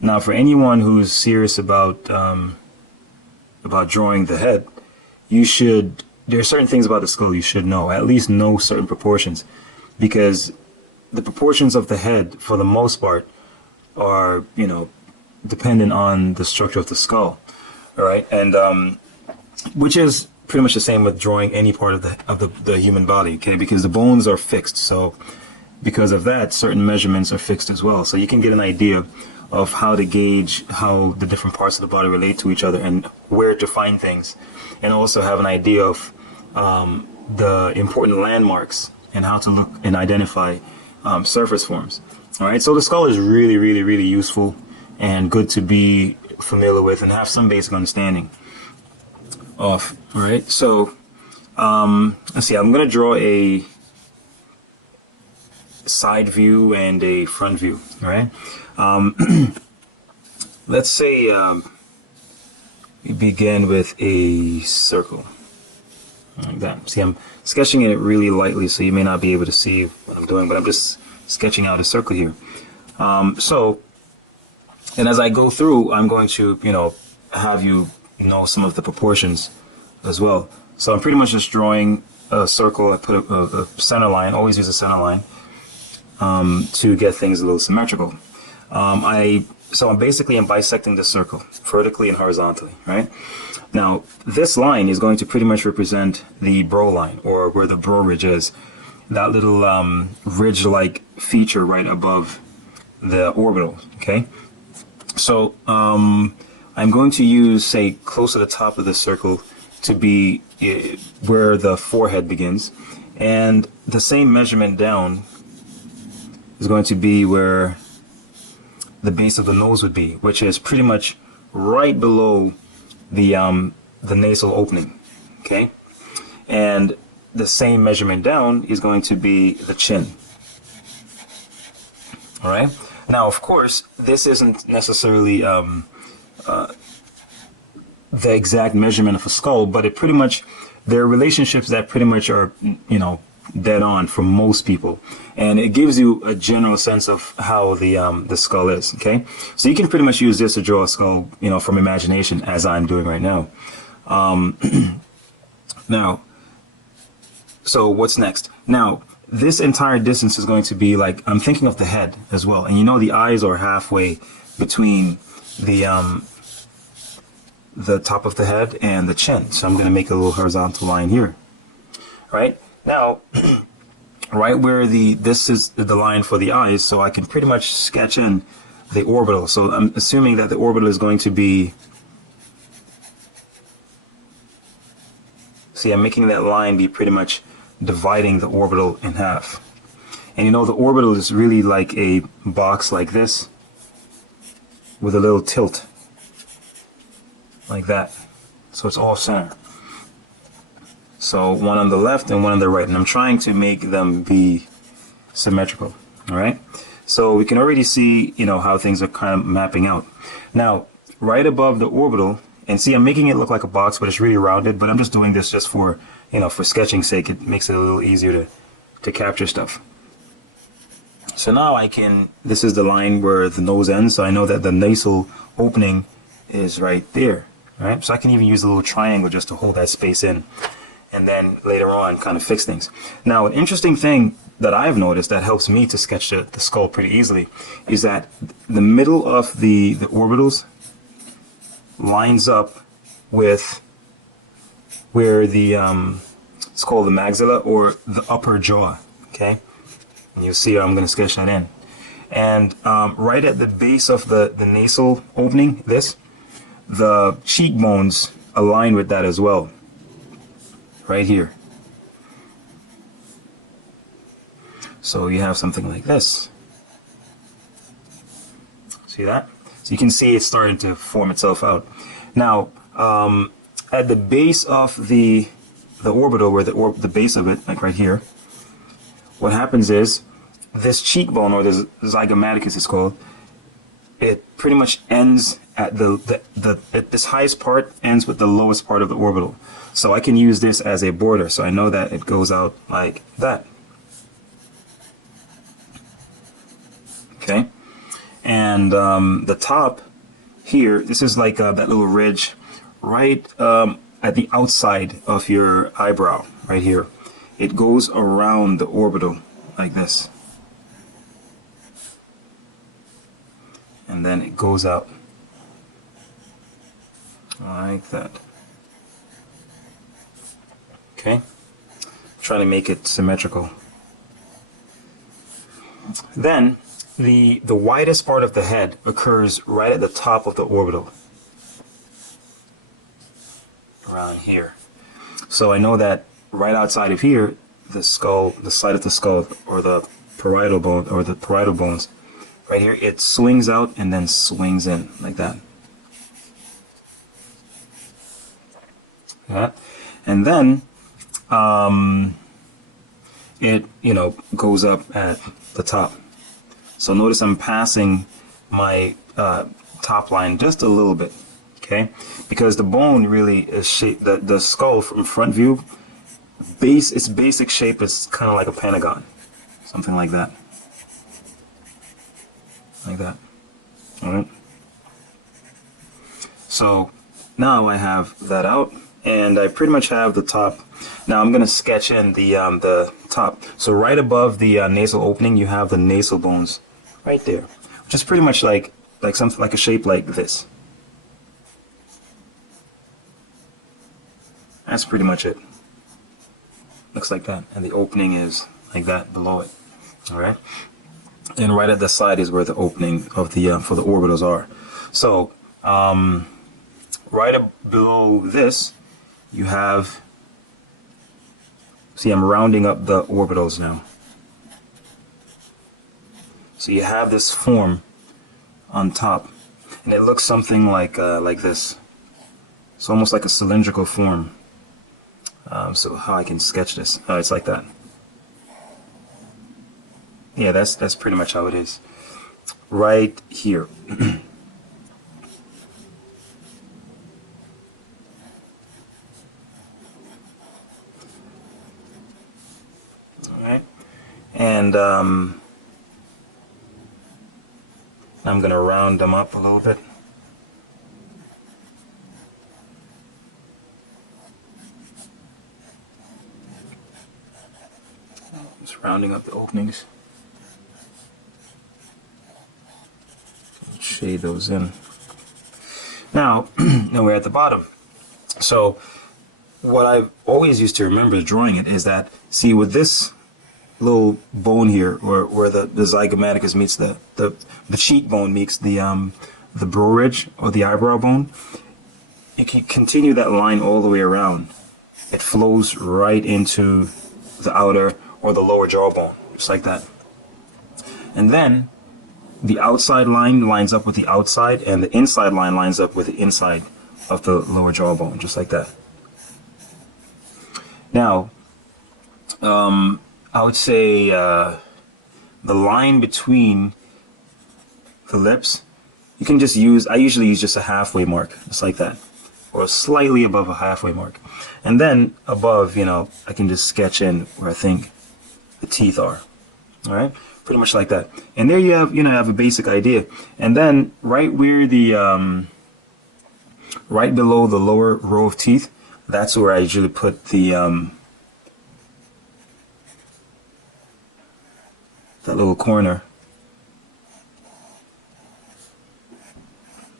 Now, for anyone who's serious about drawing the head, there are certain things about the skull you should know, at least know certain proportions, because the proportions of the head, for the most part, are, dependent on the structure of the skull, all right? And which is pretty much the same with drawing any part of the human body, okay? Because the bones are fixed, so because of that, certain measurements are fixed as well. So you can get an idea of how to gauge how the different parts of the body relate to each other and where to find things, and also have an idea of the important landmarks and how to look and identify surface forms. All right, so the skull is really, really, really useful and good to be familiar with and have some basic understanding of. All right, so let's see, I'm going to draw a side view and a front view. All right, let's say we begin with a circle like that. See, I'm sketching it really lightly, so you may not be able to see what I'm doing, but I'm just sketching out a circle here. And as I go through, I'm going to, have you know some of the proportions as well. So I'm pretty much just drawing a circle. I put a center line, always use a center line, to get things a little symmetrical. So I'm bisecting this circle vertically and horizontally, right? Now, this line is going to pretty much represent the brow line, or where the brow ridge is. That little ridge-like feature right above the orbital, okay? So I'm going to use, say, close to the top of the circle to be where the forehead begins. And the same measurement down is going to be where the base of the nose would be, which is pretty much right below the nasal opening, okay? And the same measurement down is going to be the chin. All right. Now, of course, this isn't necessarily the exact measurement of a skull, but it pretty much, there are relationships that pretty much are, dead on for most people, and it gives you a general sense of how the skull is. Okay, so you can pretty much use this to draw a skull, from imagination, as I'm doing right now. Now, so what's next? Now, this entire distance is going to be like, I'm thinking of the head as well, and the eyes are halfway between the top of the head and the chin. So I'm going to make a little horizontal line here, right? Now, right where this is the line for the eyes, so I can pretty much sketch in the orbital. So I'm assuming that the orbital is going to be, see, I'm making that line be pretty much dividing the orbital in half. And the orbital is really like a box like this with a little tilt like that. So it's off center. So one on the left and one on the right, and I'm trying to make them be symmetrical. All right. So we can already see, how things are kind of mapping out. Now, right above the orbital, and see, I'm making it look like a box, but it's really rounded. But I'm just doing this just for, for sketching sake. It makes it a little easier to capture stuff. So now this is the line where the nose ends. So I know that the nasal opening is right there. Right. So I can even use a little triangle just to hold that space in, and then later on kind of fix things. Now, an interesting thing that I've noticed that helps me to sketch the skull pretty easily is that the middle of the orbitals lines up with where it's called the maxilla, or the upper jaw, okay? And you'll see I'm going to sketch that in. And right at the base of the nasal opening, the cheekbones align with that as well. Right here. So you have something like this. See that? So you can see it's starting to form itself out. Now, at the base of the orbital, where the base of it, like right here, what happens is this cheekbone, or this zygomaticus it's called, it pretty much ends at at this highest part ends with the lowest part of the orbital. So I can use this as a border, so I know that it goes out like that. Okay, and And the top here, this is like that little ridge right at the outside of your eyebrow, right here. It goes around the orbital like this. And then it goes out like that. Okay? Trying to make it symmetrical. Then the widest part of the head occurs right at the top of the orbital. Around here. So I know that right outside of here, the skull, the side of the skull, or the parietal bone, or the parietal bones, right here, it swings out and then swings in like that. Yeah. And then it, goes up at the top. So notice I'm passing my top line just a little bit, okay? Because the bone really is shaped, the skull from front view, its basic shape is kind of like a pentagon, something like that. Like that. All right. So now I have that out, and I pretty much have the top. Now I'm going to sketch in the top. So right above the nasal opening, you have the nasal bones right there, which is pretty much like something like a shape like this. That's pretty much it. Looks like that, and the opening is like that below it. All right. And right at the side is where the opening of the for the orbitals are. So right below this, you have. See, I'm rounding up the orbitals now. So you have this form on top, and it looks something like this. It's almost like a cylindrical form. So how I can sketch this? It's like that. Yeah, that's pretty much how it is. Right here. All right, and I'm going to round them up a little bit. Just rounding up the openings. Shade those in. Now we're at the bottom. So what I've always used to remember drawing it is that, see, with this little bone here, where the zygomaticus meets the cheekbone meets the brow ridge or the eyebrow bone, you can continue that line all the way around. It flows right into the outer or the lower jawbone, just like that. And then the outside line lines up with the outside, and the inside line lines up with the inside of the lower jawbone, just like that. Now, I would say the line between the lips, you can just use, I usually use just a halfway mark, just like that, or slightly above a halfway mark. And then above, I can just sketch in where I think the teeth are. All right, pretty much like that. And there you have, have a basic idea. And then right where the, right below the lower row of teeth, that's where I usually put the, that little corner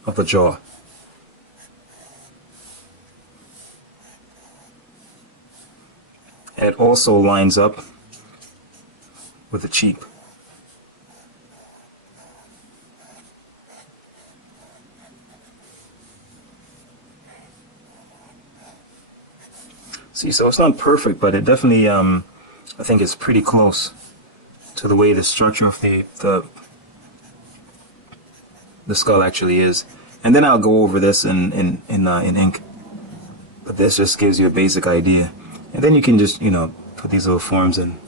of the jaw. And it also lines up with the cheek. See, so it's not perfect, but it definitely, I think it's pretty close to the way the structure of the skull actually is. And then I'll go over this in ink. But this just gives you a basic idea. And then you can just, put these little forms in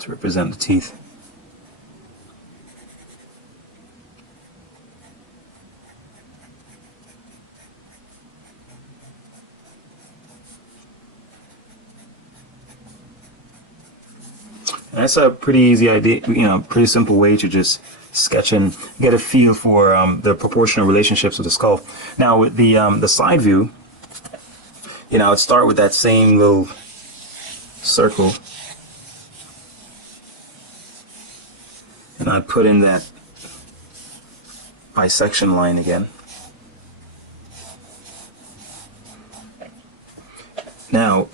to represent the teeth. And that's a pretty easy idea, pretty simple way to just sketch and get a feel for the proportional relationships of the skull. Now with the side view, I'd start with that same little circle, and I'd put in that bisection line again. Now,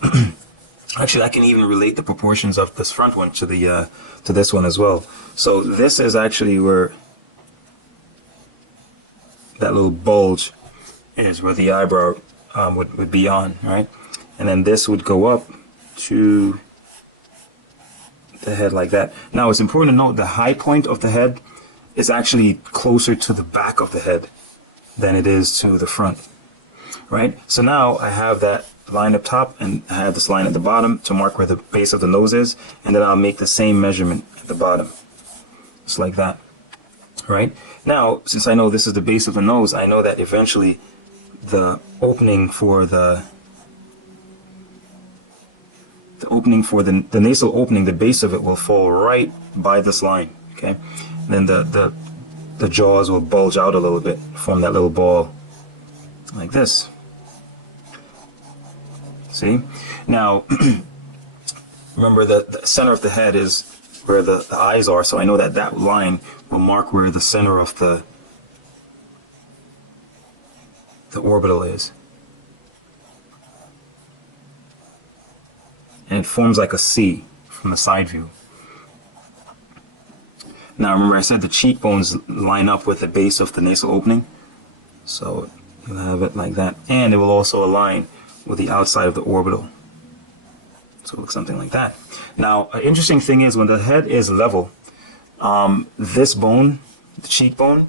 actually, I can even relate the proportions of this front one to the to this one as well. So this is actually where that little bulge is, where the eyebrow would be on, right? And then this would go up to the head like that. Now, it's important to note the high point of the head is actually closer to the back of the head than it is to the front, right? So now I have that line up top, and I have this line at the bottom to mark where the base of the nose is, and then I'll make the same measurement at the bottom, just like that, right? Now, since I know this is the base of the nose, I know that eventually the opening for the nasal opening, the base of it will fall right by this line, okay? And then the jaws will bulge out a little bit, form that little ball like this. See? Now, remember that the center of the head is where the eyes are, so I know that that line will mark where the center of the orbital is. And it forms like a C from the side view. Now remember I said the cheekbones line up with the base of the nasal opening, so you'll have it like that, and it will also align with the outside of the orbital, so it looks something like that. Now, an interesting thing is when the head is level, this bone, the cheekbone,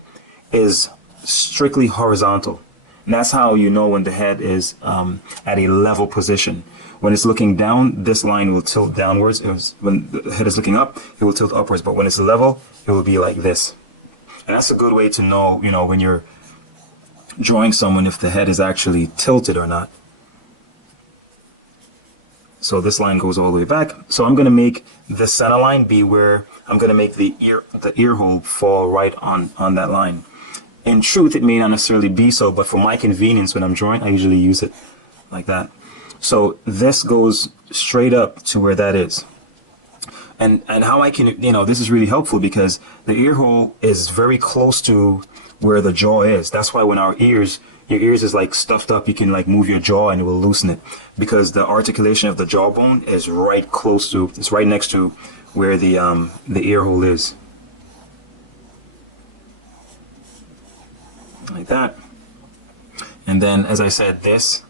is strictly horizontal, and that's how you know when the head is at a level position. When it's looking down, this line will tilt downwards. When the head is looking up, it will tilt upwards, but when it's level, it will be like this. And that's a good way to know, when you're drawing someone, if the head is actually tilted or not. So this line goes all the way back. So I'm going to make the center line be where I'm going to make the ear hole fall right on that line. In truth, it may not necessarily be so, but for my convenience when I'm drawing, I usually use it like that. So this goes straight up to where that is. And how I can, this is really helpful because the ear hole is very close to where the jaw is. That's why when your ears is like stuffed up, you can like move your jaw and it will loosen it, because the articulation of the jawbone is right it's right next to where the ear hole is. Like that. And then, as I said, this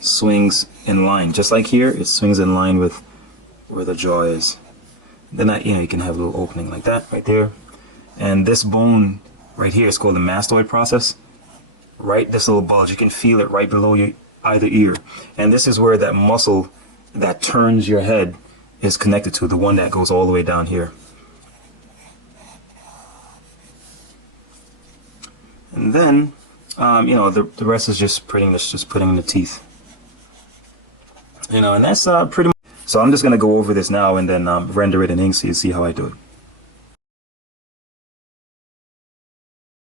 swings in line, just like here, it swings in line with where the jaw is. Then you can have a little opening like that right there. And this bone right here is called the mastoid process. Right, this little bulge, you can feel it right below either ear, and this is where that muscle that turns your head is connected to, the one that goes all the way down here. And then the rest is just putting in the teeth. And that's pretty much. So I'm just going to go over this now and then render it in ink so you see how I do it.